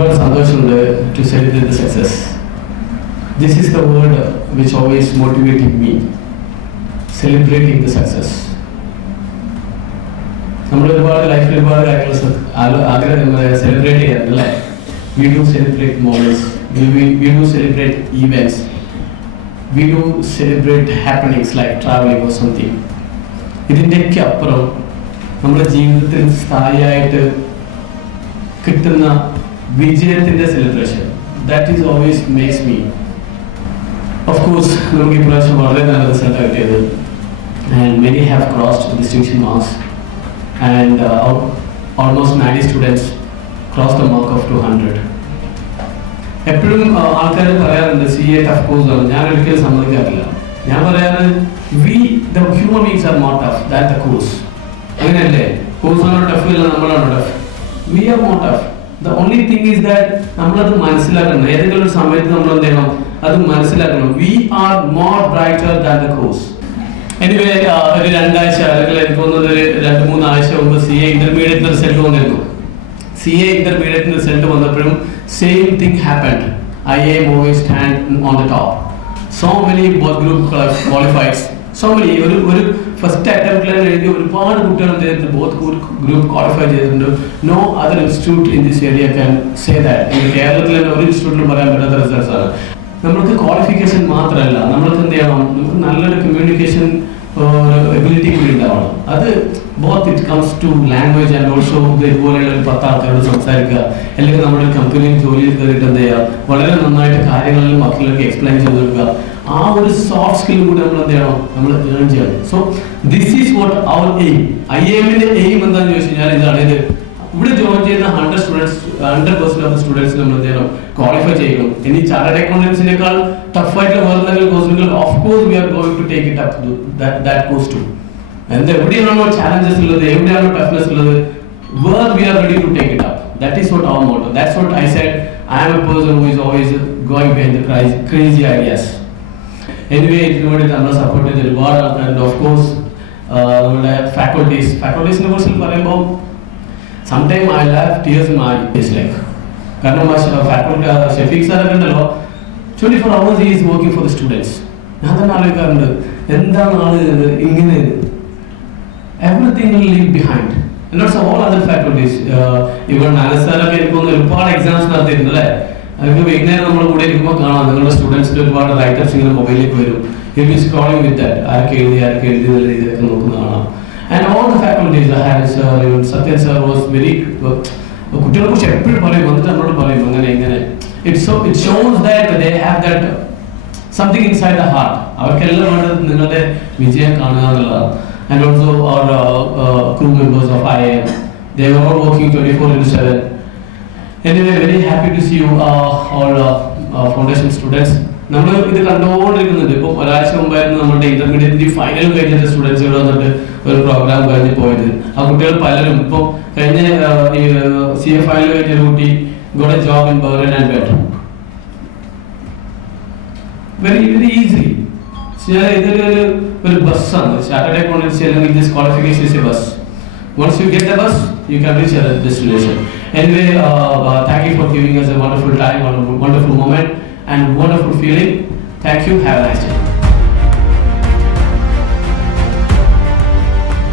ഒരുപാട് സന്തോഷമുണ്ട് to celebrate the success. This is the word which always motivated me, celebrating the success. നമ്മൾ ഒരുപാട് ലൈഫിൽ ഒരുപാട് കാര്യങ്ങൾ ആഗ്രഹം സെലിബ്രേറ്റ് ചെയ്യാറുണ്ട്. We do celebrate moments, we do celebrate events, we do celebrate happenings like traveling or something. ഇതിൻ്റെയൊക്കെ അപ്പുറം നമ്മുടെ ജീവിതത്തിൽ സ്ഥായിയായിട്ട് കിട്ടുന്ന വിജയത്തിൻ്റെ celebration, that is always makes me. Of course നമുക്ക് ഇപ്രാവശ്യം വളരെ നല്ല റിസൾട്ടാണ് കിട്ടിയത്. And many have crossed distinction marks and almost 90 students cross the mark of 200. എപ്പോഴും ആൾക്കാർ പറയാറുണ്ട് CA ടഫ് കോഴ്സാണ്. ഞാൻ ഒരിക്കലും സമ്മതിക്കാറില്ല. ഞാൻ പറയാറ് the human beings are more tough than the course. അങ്ങനെയല്ലേ? കോഴ്സാണോ ടഫ് ഇല്ല നമ്മളാണോ tough? We are more tough. The only thing is that നമ്മളത് മനസ്സിലാക്കണം. ഏതെങ്കിലും ഒരു സമയത്ത് നമ്മൾ എന്ത് ചെയ്യണം? അത് മനസ്സിലാക്കണം. We are more brighter than the course. Anyway, ഒരു 2 ആഴ്ച അല്ലെങ്കിൽ എനിക്ക് തോന്നുന്നത് ഒരു 2-3 ആഴ്ച മുമ്പ് CA ഇന്റർമീഡിയറ്റ് റിസൾട്ട് വന്നിരുന്നു. CA ഇന്റർമീഡിയറ്റ് റിസൾട്ട് വന്നപ്പോഴും same thing happened. IAM always stand on the top. So many both group qualified. So many ഒരു ഫസ്റ്റ് അറ്റംപ്റ്റിൽ എഴുതി ഒരുപാട് കുട്ടികൾ ബോത്ത് ഗ്രൂപ്പ് ക്വാളിഫൈ ചെയ്തിട്ടുണ്ട്. No other institute in this area can say that. കേരളത്തിൽ തന്നെ ഒരു ഇൻസ്റ്റിറ്റ്യൂട്ടിലും പറയാൻ പറ്റാത്ത റിസൾട്ട്സ് ആണ്. നമ്മൾക്ക് ക്വാളിഫിക്കേഷൻ മാത്രമല്ല, നമ്മൾക്ക് എന്ത് ചെയ്യണം? നമുക്ക് നല്ലൊരു കമ്മ്യൂണിക്കേഷൻ എബിലിറ്റി കൂടി ഉണ്ടാവണം. അത് both it comes to language and also ഇതുപോലെയുള്ള ഒരു 10 ആൾക്കാരോട് സംസാരിക്കുക, അല്ലെങ്കിൽ നമ്മുടെ കമ്പനിയിൽ ജോലിയിൽ കയറിയിട്ട് എന്ത് ചെയ്യുക, വളരെ നന്നായിട്ട് കാര്യങ്ങളിൽ മറ്റുള്ളവർക്ക് എക്സ്പ്ലെയിൻ ചെയ്ത് കൊടുക്കുക. ആ ഒരു സോഫ്റ്റ് സ്കിൽ കൂടി നമ്മൾ എന്ത് ചെയ്യണം? നമ്മൾ ഏൺ ചെയ്യണം. So this is what our aim. IAMന്റെ എയിം എന്താണെന്ന് ചോദിച്ചു കഴിഞ്ഞാൽ ഇതാണ്. ഇത് ഇവിടെ ജോയിൻ ചെയ്യുന്ന 100% ഓഫ് സ്റ്റുഡൻസ് നമ്മൾ എന്ത് ചെയ്യണം? ക്വാളിഫൈ ചെയ്യണം. ഇനി ചാർട്ടേഡ് അക്കൗണ്ടൻസിനേക്കാൾ ടഫ് ആയിട്ടുള്ള വേറെ എന്തെങ്കിലും കോഴ്സുകൾ of course we are going to take it up that course too. എവിടെയാണോ ചാലഞ്ചസ് ഉള്ളത്, എവിടെയാണോ ടഫ്നെസ് ഉള്ളത്, where we are ready to take it up. That is what our motto. That's what I said. I am a person who is always going behind the crazy ideas. Anyway, ഇതിനുവേണ്ടി നമ്മൾ support ചെയ്ത് ഒരുപാട് ആൾക്കാരുണ്ട്. Of course നമ്മുടെ ഫാക്കൾട്ടീസിനെ കുറിച്ച് പറയുമ്പോൾ sometime I have tears in my eyes like. കാരണം faculty Shefeeq സാറൊക്കെ ഉണ്ടല്ലോ, 24 hours he is working for the students. ഞാൻ തന്നെ ആലോചിക്കാറുണ്ട്, എന്താണ് ആള് ഇങ്ങനെ. Everything will leave behind. And also all other faculties. Even നാനസാറൊക്കെ എനിക്കൊന്ന് ഒരുപാട് എക്സാംസ് നടത്തിയിട്ടുണ്ട് അല്ലേ? അതൊക്കെ വൈകുന്നേരം നമ്മുടെ കൂടെ ഇരിക്കുമ്പോൾ കാണാം നിങ്ങളുടെ സ്റ്റുഡൻസിൻ്റെ ഒരുപാട് റൈറ്റേഴ്സ് ഇങ്ങനെ മൊബൈലിലേക്ക് വരും. You be scrolling with that. ആരൊക്കെ എഴുതി എന്നുള്ള രീതിയിലൊക്കെ നോക്കുന്ന കാണാം. And all the faculties, Haris sir, even Sathyan sir was very, കുട്ടികളെ കുറിച്ച് എപ്പോഴും പറയും, വന്നിട്ട് നമ്മളോട് പറയും അങ്ങനെ ഇങ്ങനെ. It shows that they have that something inside the heart. അവർക്കെല്ലാം വേണ്ടത് നിങ്ങളുടെ വിജയം കാണുക എന്നുള്ളതാണ്. And also our crew members of IAM, they were all working 24/7. Anyway, very happy to see you all foundation students. നമ്മൾ ഇത് കണ്ടുകൊണ്ടിരിക്കുന്നുണ്ട്. ഇപ്പോൾ ഒരാഴ്ച മുമ്പായിരുന്നു നമ്മുടെ ഇന്റർമീഡിയറ്റ് ഫൈനൽ കഴിഞ്ഞിട്ട് സ്റ്റുഡൻസ് ഇവിടെ വന്നിട്ട് ഒരു പ്രോഗ്രാം കഴിഞ്ഞ് പോയത്. ആ കുട്ടികൾ പലരും ഇപ്പോൾ കഴിഞ്ഞ CA ഫൈനൽ കഴിഞ്ഞ ഒരു കുട്ടി got a job in Berlin and Bed. Very easy. ഇതൊരു ബസ്സാണ്. ചാർട്ടേഡ് അക്കൗണ്ടൻസി അല്ലെങ്കിൽ this qualification is A bus. Once you get the bus, you can reach your destination. Anyway, thank you for giving us a wonderful time, wonderful moment and wonderful feeling. Thank you. Have a nice day.